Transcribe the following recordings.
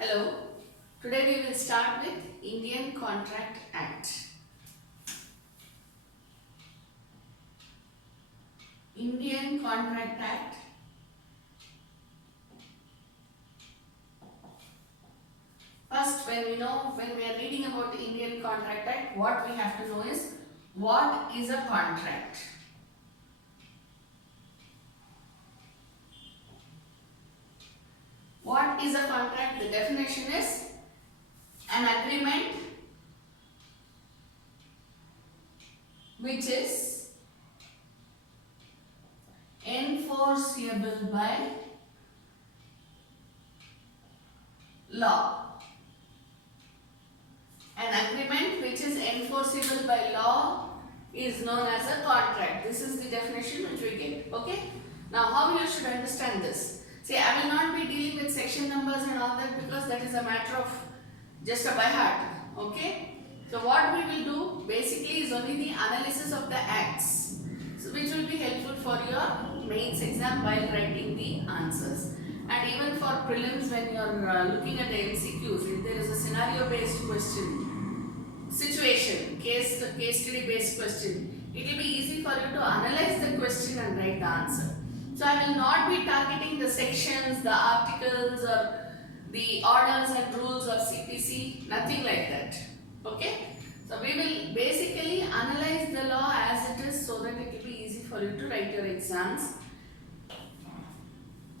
Hello, today we will start with Indian Contract Act. Indian Contract Act. First, when we are reading about the Indian Contract Act, what we have to know is what is a contract. What is a contract? The definition is an agreement which is enforceable by law. An agreement which is enforceable by law is known as a contract. This is the definition which we get. Okay. Now, how you should understand this? See, I will not be dealing with section numbers and all that because that is a matter of just a by heart. Okay. So, what we will do basically is only the analysis of the acts, so which will be helpful for your mains exam while writing the answers. And even for prelims, when you are looking at the MCQs, if there is a scenario based question, situation, case study based question, it will be easy for you to analyze the question and write the answer. So I will not be targeting the sections, the articles or the orders and rules of CPC, nothing like that. Okay. So we will basically analyze the law as it is so that it will be easy for you to write your exams.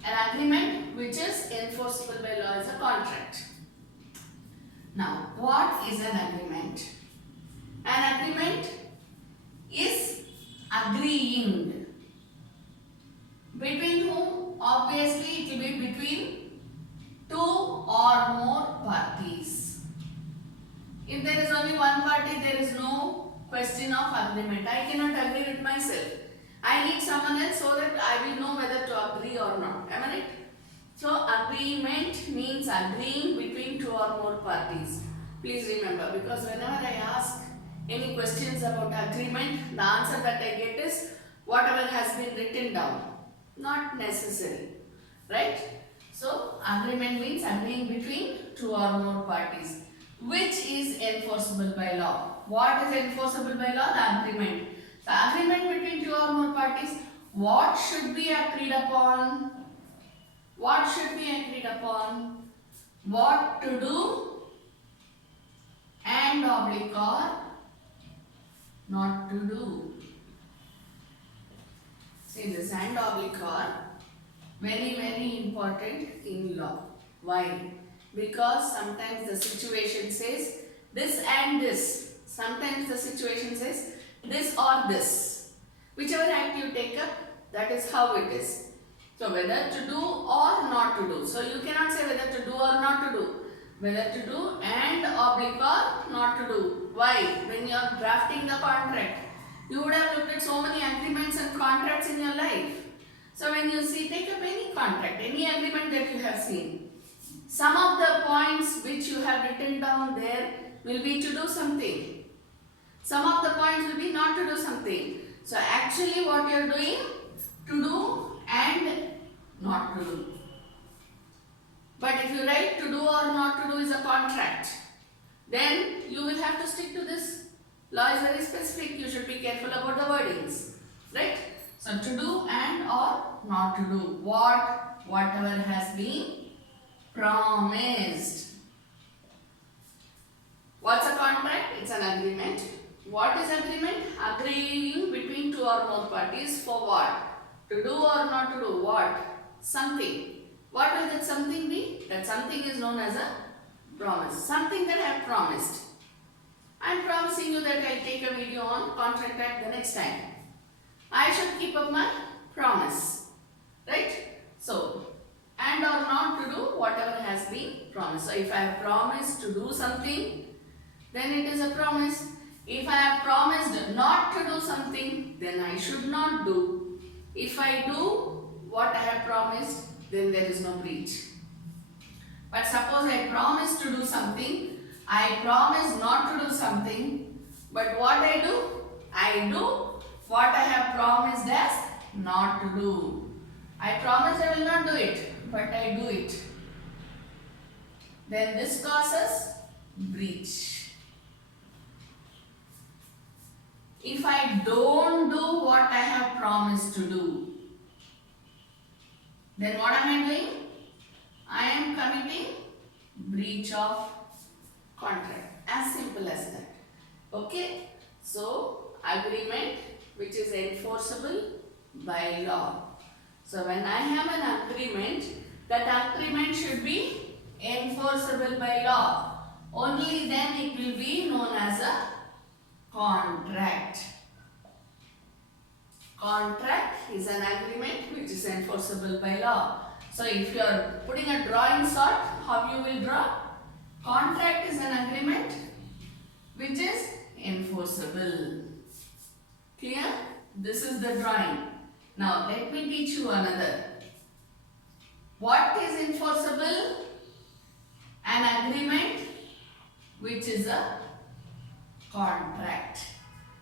An agreement which is enforceable by law is a contract. Now, what is an agreement? An agreement is agreeing. Between whom? Obviously, it will be between two or more parties. If there is only one party, there is no question of agreement. I cannot agree with myself. I need someone else so that I will know whether to agree or not. Am I right? So, agreement means agreeing between two or more parties. Please remember, because whenever I ask any questions about agreement, the answer that I get is whatever has been written down. Not necessary. Right? So, agreement means agreeing between two or more parties, which is enforceable by law. What is enforceable by law? The agreement. The agreement between two or more parties, what should be agreed upon? What should be agreed upon? What to do and oblique or not to do. See, this and oblique are very important in law. Why? Because sometimes the situation says this and this. Sometimes the situation says this or this. Whichever act you take up, that is how it is. So, whether to do or not to do. So, you cannot say whether to do or not to do. Whether to do and oblique or not to do. Why? When you are drafting the contract, you would have looked at so many agreements and contracts in your life. So, when you see, take up any contract, any agreement that you have seen, some of the points which you have written down there will be to do something. Some of the points will be not to do something. So, actually what you are doing, to do and not to do. But if you write to do or not to do is a contract, then you will have to stick to this. Law is very specific. You should be careful about the wordings. Right? So, to do and or not to do. Whatever has been promised. What's a contract? It's an agreement. What is agreement? Agreeing between two or more parties for what? To do or not to do. What? Something. What will that something be? That something is known as a promise. Something that I have promised. I am promising you that I will take a video on contract act the next time. I should keep up my promise. Right? So, and or not to do whatever has been promised. So, if I have promised to do something, then it is a promise. If I have promised not to do something, then I should not do. If I do what I have promised, then there is no breach. But suppose I promise to do something, I promise not to do something, but what I do what I have promised as not to do. I promise I will not do it, but I do it. then this causes breach. If I don't do what I have promised to do, then what am I doing? I am committing breach of contract. As simple as that. Okay? So, agreement which is enforceable by law. So, when I have an agreement, that agreement should be enforceable by law. Only then it will be known as a contract. Contract is an agreement which is enforceable by law. So, if you are putting a drawing sort, how you will draw? Contract is an agreement which is enforceable. Clear? This is the drawing. Now, let me teach you another. What is enforceable? An agreement which is a contract.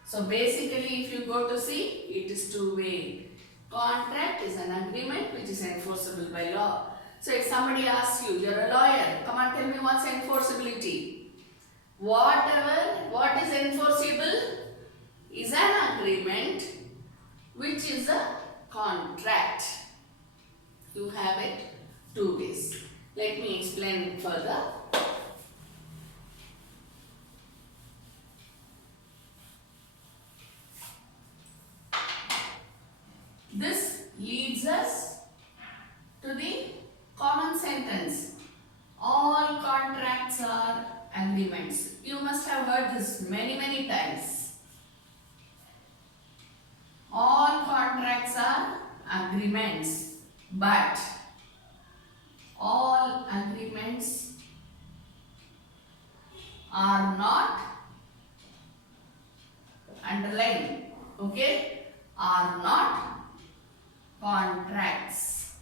So, basically, if you go to see, it is two-way. Contract is an agreement which is enforceable by law. So, if somebody asks you, you're a lawyer, come and tell me what's enforceability. What is enforceable is an agreement which is a contract. You have it two ways. Let me explain it further. This leads us to the common sentence. All contracts are agreements. You must have heard this many times. All contracts are agreements, but all agreements are not, underline, okay, are not contracts.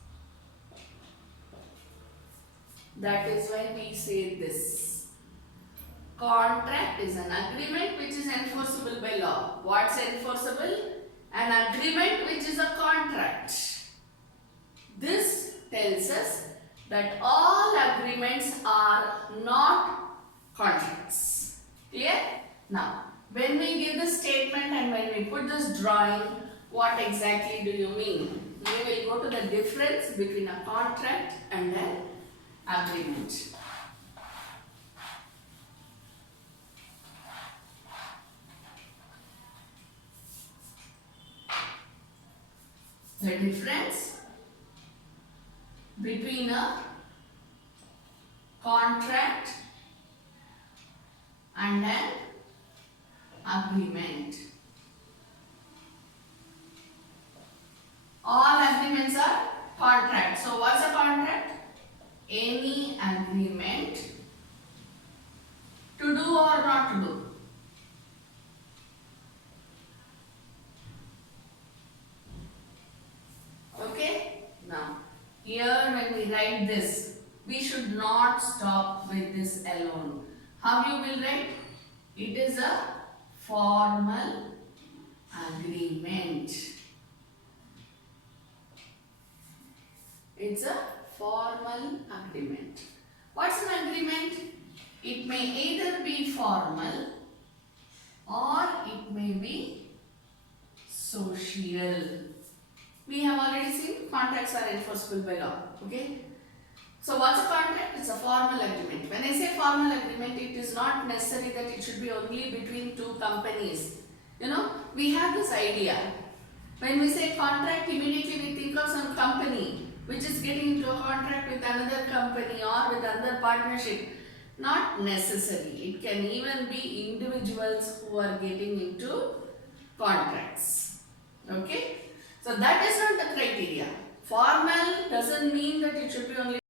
That is why we say this. Contract is an agreement which is enforceable by law. What's enforceable? An agreement which is a contract. This tells us that all agreements are not contracts. Clear? Now, when we give this statement and when we put this drawing, what exactly do you mean? We will go to the difference between a contract and an agreement. The difference between a contract and an agreement. All agreements are contracts. So, what's a contract? Any agreement to do or not to do. Okay? Now, here when we write this, we should not stop with this alone. How you will write? It is a formal agreement. It's a formal agreement. What's an agreement? It may either be formal or it may be social. We have already seen contracts are enforceable by law. Okay? So what's a contract? It's a formal agreement. When I say formal agreement, it is not necessary that it should be only between two companies. You know, we have this idea. When we say contract, immediately we think of some company which is getting into a contract with another company or with another partnership. Not necessary. It can even be individuals who are getting into contracts. Okay? So that is not the criteria. Formal doesn't mean that it should be only